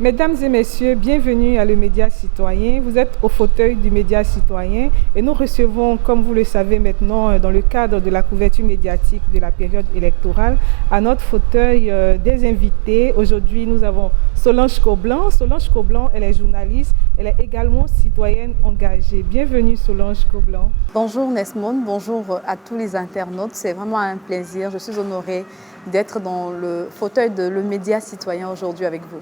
Mesdames et messieurs, bienvenue à le Média Citoyen. Vous êtes au fauteuil du Média Citoyen et nous recevons, comme vous le savez maintenant, dans le cadre de la couverture médiatique de la période électorale, à notre fauteuil des invités. Aujourd'hui, nous avons Solange Coblan. Solange Coblan, elle est journaliste, elle est également citoyenne engagée. Bienvenue Solange Coblan. Bonjour Nesmone, bonjour à tous les internautes. C'est vraiment un plaisir. Je suis honorée d'être dans le fauteuil de le Média Citoyen aujourd'hui avec vous.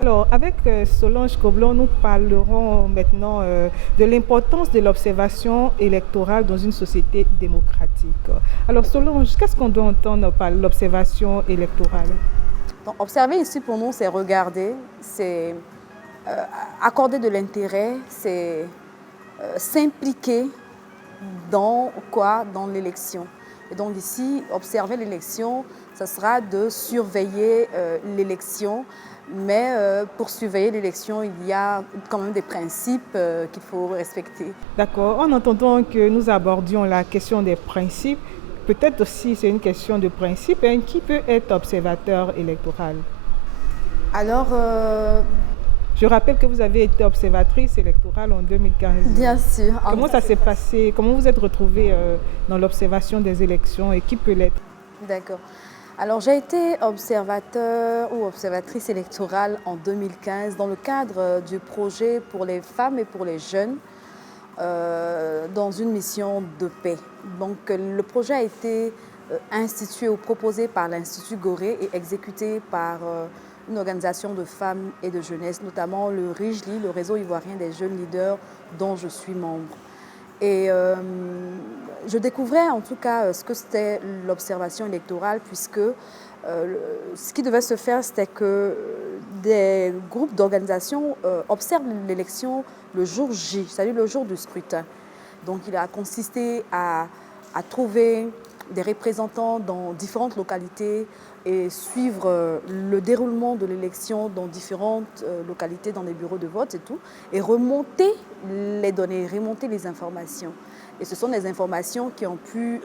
Alors, avec Solange Coblan, nous parlerons maintenant de l'importance de l'observation électorale dans une société démocratique. Alors, Solange, qu'est-ce qu'on doit entendre par l'observation électorale? Donc, observer ici pour nous, c'est regarder, c'est accorder de l'intérêt, c'est s'impliquer dans quoi? Dans l'élection. Et donc ici, observer l'élection, ça sera de surveiller l'élection. Mais pour surveiller l'élection, il y a quand même des principes qu'il faut respecter. D'accord. En entendant que nous abordions la question des principes, peut-être aussi c'est une question de principe, hein, qui peut être observateur électoral? Alors, Je rappelle que vous avez été observatrice électorale en 2015. bien sûr. Comment ça s'est passé? Comment vous êtes retrouvée dans l'observation des élections et qui peut l'être? D'accord. Alors, j'ai été observateur ou observatrice électorale en 2015 dans le cadre du projet pour les femmes et pour les jeunes dans une mission de paix. Donc, le projet a été institué ou proposé par l'Institut Gorée et exécuté par une organisation de femmes et de jeunesse, notamment le RIJLI, le Réseau ivoirien des jeunes leaders, dont je suis membre. Et je découvrais en tout cas ce que c'était l'observation électorale, puisque ce qui devait se faire, c'était que des groupes d'organisations observent l'élection le jour J, c'est-à-dire le jour du scrutin. Donc il a consisté à trouver des représentants dans différentes localités et suivre le déroulement de l'élection dans différentes localités, dans les bureaux de vote et tout, et remonter les données, remonter les informations. Et ce sont des informations qui ont pu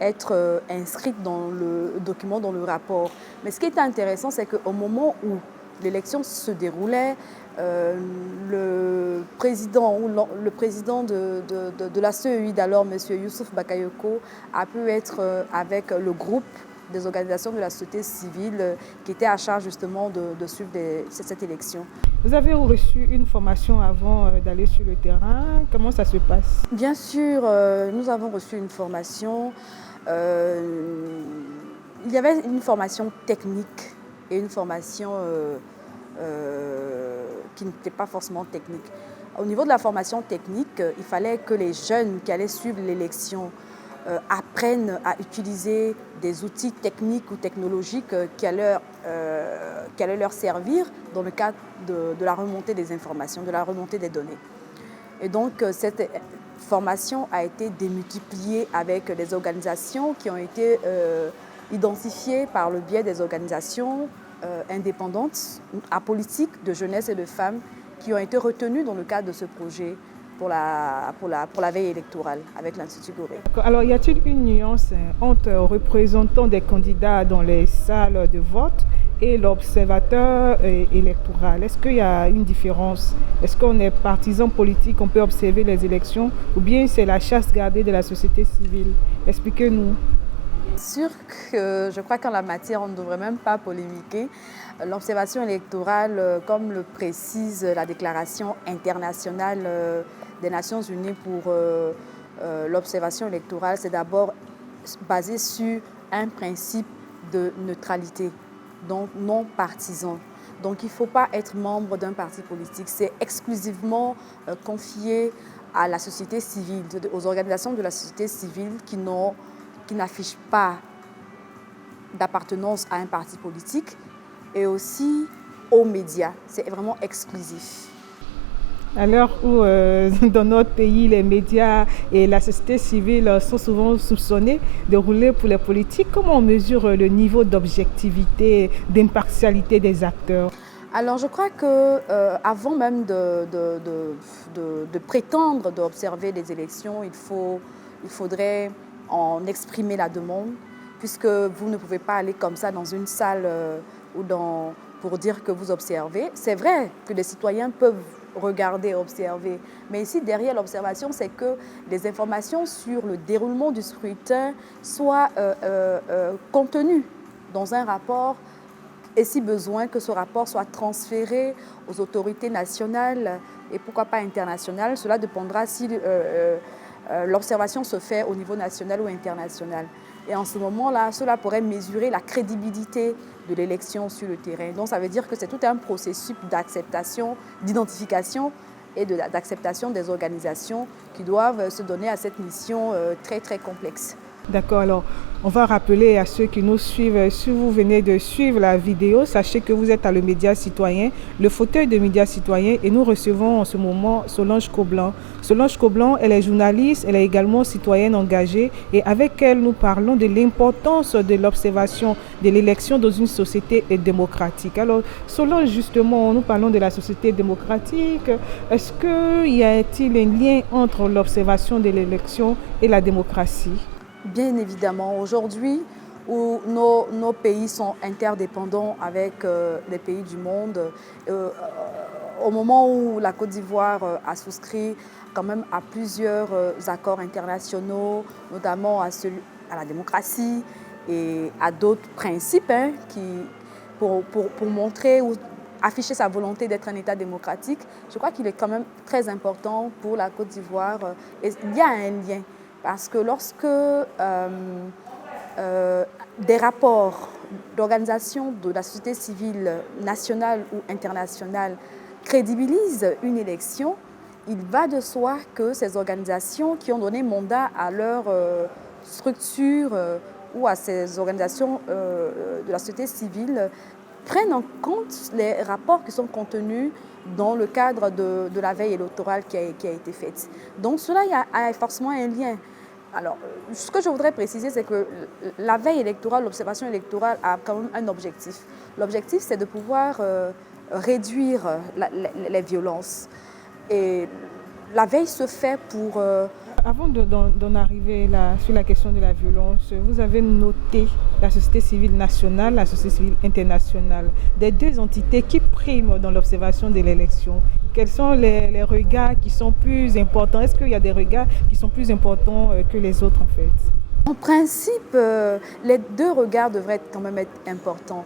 être inscrites dans le document, dans le rapport. Mais ce qui était intéressant, c'est qu'au moment où l'élection se déroulait, le président de la CEI d'alors, M. Youssouf Bakayoko, a pu être avec le groupe des organisations de la société civile qui étaient à charge justement de suivre cette élection. Vous avez reçu une formation avant d'aller sur le terrain. Comment ça se passe? Bien sûr, nous avons reçu une formation. Il y avait une formation technique et une formation qui n'était pas forcément technique. Au niveau de la formation technique, il fallait que les jeunes qui allaient suivre l'élection apprennent à utiliser des outils techniques ou technologiques qui allaient leur servir dans le cadre de la remontée des informations, de la remontée des données. Et donc, cette formation a été démultipliée avec des organisations qui ont été identifiées par le biais des organisations indépendantes, apolitiques, de jeunesse et de femmes qui ont été retenues dans le cadre de ce projet pour la veille électorale avec l'Institut Gorée. Alors, y a-t-il une nuance entre représentants des candidats dans les salles de vote et l'observateur électoral? Est-ce qu'il y a une différence? Est-ce qu'on est partisan politique, on peut observer les élections, ou bien c'est la chasse gardée de la société civile? Expliquez-nous. Sûr que je crois qu'en la matière, on ne devrait même pas polémiquer. L'observation électorale, comme le précise la déclaration internationale des Nations Unies pour l'observation électorale, c'est d'abord basé sur un principe de neutralité, donc non partisan. Donc il ne faut pas être membre d'un parti politique, c'est exclusivement confié à la société civile, aux organisations de la société civile qui n'affichent pas d'appartenance à un parti politique, et aussi aux médias. C'est vraiment exclusif. À l'heure où dans notre pays, les médias et la société civile sont souvent soupçonnés de rouler pour les politiques, comment on mesure le niveau d'objectivité, d'impartialité des acteurs? Alors je crois que avant même de prétendre d'observer les élections, il faudrait en exprimer la demande, puisque vous ne pouvez pas aller comme ça dans une salle ou dans pour dire que vous observez. C'est vrai que les citoyens peuvent regarder, observer, mais ici, derrière l'observation, c'est que les informations sur le déroulement du scrutin soient contenues dans un rapport et si besoin que ce rapport soit transféré aux autorités nationales et pourquoi pas internationales. Cela dépendra si l'observation se fait au niveau national ou international. Et en ce moment-là, cela pourrait mesurer la crédibilité de l'élection sur le terrain. Donc ça veut dire que c'est tout un processus d'acceptation, d'identification et d'acceptation des organisations qui doivent se donner à cette mission très très complexe. D'accord, alors on va rappeler à ceux qui nous suivent, si vous venez de suivre la vidéo, sachez que vous êtes à le Média Citoyen, le fauteuil de Média Citoyen, et nous recevons en ce moment Solange Coblan. Solange Coblan, elle est journaliste, elle est également citoyenne engagée, et avec elle, nous parlons de l'importance de l'observation de l'élection dans une société démocratique. Alors, Solange, justement, nous parlons de la société démocratique. Est-ce qu'il y a-t-il un lien entre l'observation de l'élection et la démocratie? Bien évidemment, aujourd'hui où nos pays sont interdépendants avec les pays du monde, au moment où la Côte d'Ivoire a souscrit quand même à plusieurs accords internationaux, notamment à la démocratie et à d'autres principes pour montrer ou afficher sa volonté d'être un État démocratique, je crois qu'il est quand même très important pour la Côte d'Ivoire. Et il y a un lien. Parce que lorsque des rapports d'organisations de la société civile nationale ou internationale crédibilisent une élection, il va de soi que ces organisations qui ont donné mandat à leur structure ou à ces organisations de la société civile prennent en compte les rapports qui sont contenus dans le cadre de la veille électorale qui a été faite. Donc cela, il y a forcément un lien. Alors, ce que je voudrais préciser, c'est que la veille électorale, l'observation électorale a quand même un objectif. L'objectif, c'est de pouvoir réduire les violences. Et la veille se fait pour... Avant d'en arriver là, sur la question de la violence, vous avez noté la société civile nationale, la société civile internationale, des deux entités qui priment dans l'observation de l'élection. Quels sont les regards qui sont plus importants? Est-ce qu'il y a des regards qui sont plus importants que les autres en fait? En principe, les deux regards devraient quand même être importants.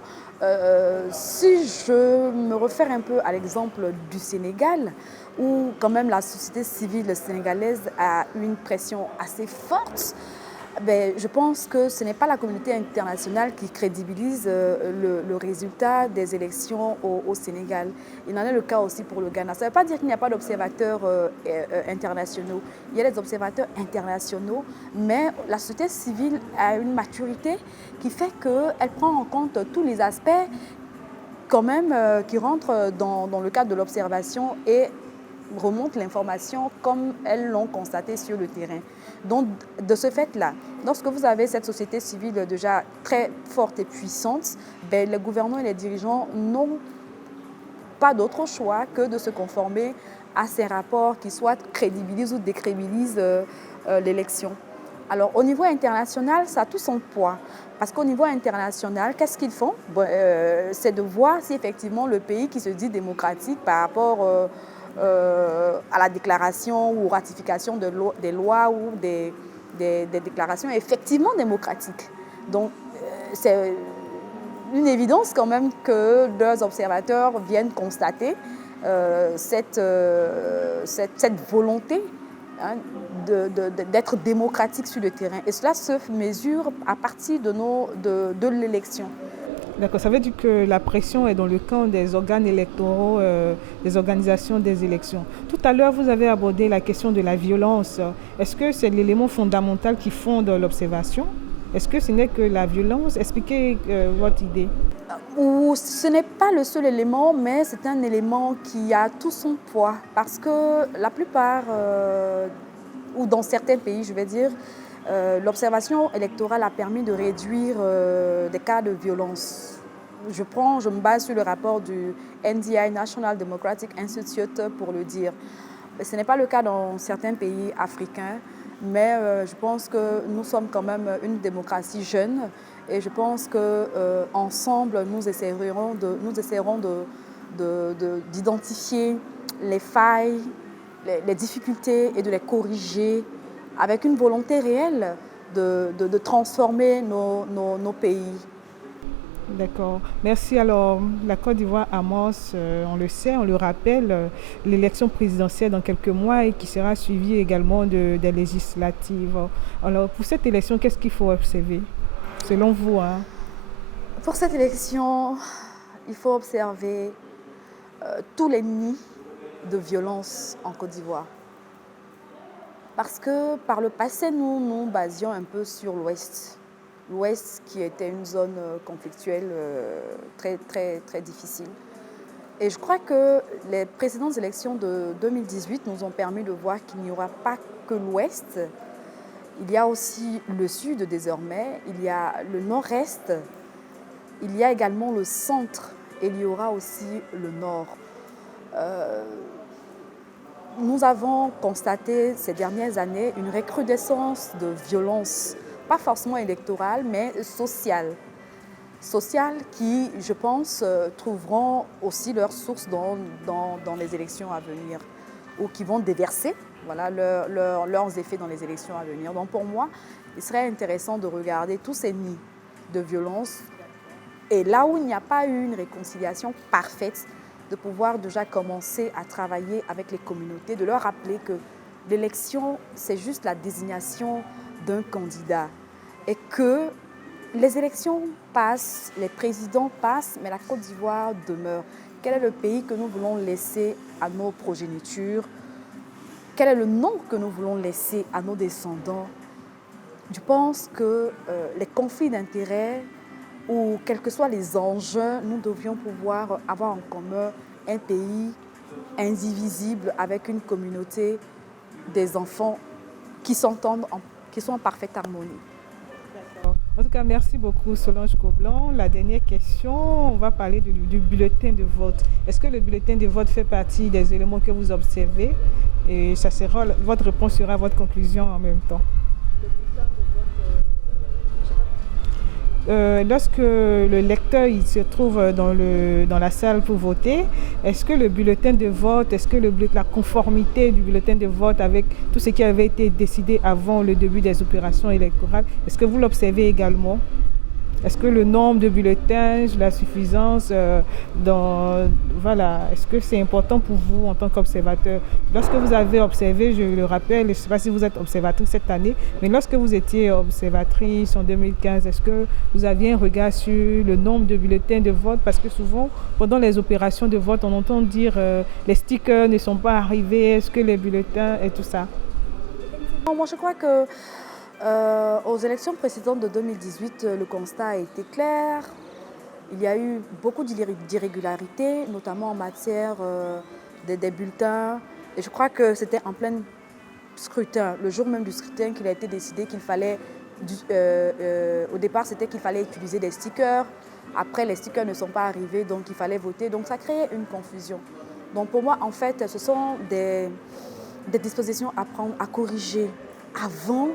Si je me réfère un peu à l'exemple du Sénégal, où quand même la société civile sénégalaise a une pression assez forte, je pense que ce n'est pas la communauté internationale qui crédibilise le résultat des élections au Sénégal. Il en est le cas aussi pour le Ghana. Ça ne veut pas dire qu'il n'y a pas d'observateurs internationaux. Il y a des observateurs internationaux, mais la société civile a une maturité qui fait qu'elle prend en compte tous les aspects quand même qui rentrent dans le cadre de l'observation et remontent l'information comme elles l'ont constaté sur le terrain. Donc, de ce fait-là, lorsque vous avez cette société civile déjà très forte et puissante, les gouvernants et les dirigeants n'ont pas d'autre choix que de se conformer à ces rapports qui soit crédibilisent ou décrédibilisent l'élection. Alors, au niveau international, ça a tout son poids. Parce qu'au niveau international, qu'est-ce qu'ils font? C'est de voir si effectivement le pays qui se dit démocratique par rapport à la déclaration ou ratification des lois ou des déclarations effectivement démocratiques. Donc, c'est une évidence quand même que leurs observateurs viennent constater cette volonté d'être démocratique sur le terrain. Et cela se mesure à partir de l'élection. D'accord, ça veut dire que la pression est dans le camp des organes électoraux, des organisations des élections. Tout à l'heure, vous avez abordé la question de la violence. Est-ce que c'est l'élément fondamental qui fonde l'observation? Est-ce que ce n'est que la violence? Expliquez votre idée. Ou ce n'est pas le seul élément, mais c'est un élément qui a tout son poids. Parce que la plupart, ou dans certains pays, je vais dire, l'observation électorale a permis de réduire des cas de violence. Je me base sur le rapport du NDI, National Democratic Institute, pour le dire. Ce n'est pas le cas dans certains pays africains, mais je pense que nous sommes quand même une démocratie jeune Et je pense qu'ensemble, nous essaierons d'identifier les failles, les difficultés et de les corriger avec une volonté réelle de transformer nos pays. D'accord. Merci. Alors, la Côte d'Ivoire amorce, on le sait, on le rappelle, l'élection présidentielle dans quelques mois et qui sera suivie également des législatives. Alors, pour cette élection, qu'est-ce qu'il faut observer, selon vous, hein? Pour cette élection, il faut observer tous les nids de violence en Côte d'Ivoire. Parce que par le passé, nous nous basions un peu sur l'Ouest. L'Ouest qui était une zone conflictuelle très, très, très difficile. Et je crois que les précédentes élections de 2018 nous ont permis de voir qu'il n'y aura pas que l'Ouest. Il y a aussi le Sud désormais, il y a le Nord-Est, il y a également le Centre et il y aura aussi le Nord. Nous avons constaté ces dernières années une recrudescence de violence, pas forcément électorale, mais sociale. Sociales qui, je pense, trouveront aussi leur source dans les élections à venir ou qui vont déverser voilà, leurs effets dans les élections à venir. Donc pour moi, il serait intéressant de regarder tous ces nids de violence et là où il n'y a pas eu une réconciliation parfaite, de pouvoir déjà commencer à travailler avec les communautés, de leur rappeler que l'élection, c'est juste la désignation d'un candidat et que les élections passent, les présidents passent, mais la Côte d'Ivoire demeure. Quel est le pays que nous voulons laisser à nos progénitures? Quel est le nom que nous voulons laisser à nos descendants? Je pense que les conflits d'intérêts ou quels que soient les enjeux, nous devrions pouvoir avoir en commun un pays indivisible avec une communauté des enfants qui s'entendent, qui sont en parfaite harmonie. En tout cas, merci beaucoup Solange Goblan. La dernière question, on va parler du bulletin de vote. Est-ce que le bulletin de vote fait partie des éléments que vous observez? Et ça sera, votre réponse sera votre conclusion en même temps. Lorsque le lecteur il se trouve dans la salle pour voter, est-ce que le bulletin de vote, est-ce que la conformité du bulletin de vote avec tout ce qui avait été décidé avant le début des opérations électorales, est-ce que vous l'observez également? Est-ce que le nombre de bulletins, la suffisance, voilà, est-ce que c'est important pour vous en tant qu'observateur? Lorsque vous avez observé, je le rappelle, je ne sais pas si vous êtes observatrice cette année, mais lorsque vous étiez observatrice en 2015, est-ce que vous aviez un regard sur le nombre de bulletins de vote? Parce que souvent, pendant les opérations de vote, on entend dire les stickers ne sont pas arrivés, est-ce que les bulletins et tout ça? Moi, je crois que aux élections précédentes de 2018, le constat a été clair. Il y a eu beaucoup d'irrégularités, notamment en matière des bulletins. Et je crois que c'était en plein scrutin, le jour même du scrutin, qu'il a été décidé qu'il fallait, au départ, c'était qu'il fallait utiliser des stickers. Après, les stickers ne sont pas arrivés, donc il fallait voter. Donc ça créait une confusion. Donc pour moi, en fait, ce sont des dispositions à prendre, à corriger avant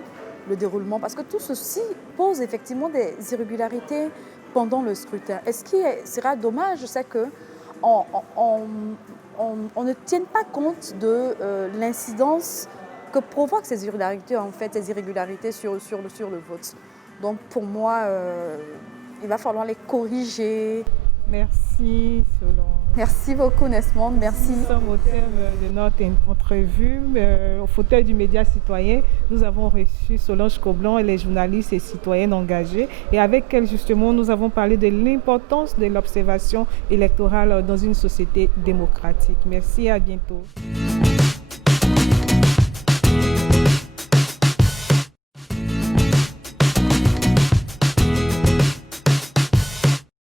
le déroulement, parce que tout ceci pose effectivement des irrégularités pendant le scrutin. Et ce qui sera dommage, c'est qu'on ne tienne pas compte de l'incidence que provoquent ces irrégularités, en fait, ces irrégularités sur le vote. Donc pour moi, il va falloir les corriger. Merci Solange. Merci beaucoup Nesmond, merci. Nous sommes au terme de notre entrevue. Au fauteuil du média citoyen, nous avons reçu Solange Goblan et les journalistes et citoyennes engagés. Et avec elle, justement, nous avons parlé de l'importance de l'observation électorale dans une société démocratique. Merci et à bientôt.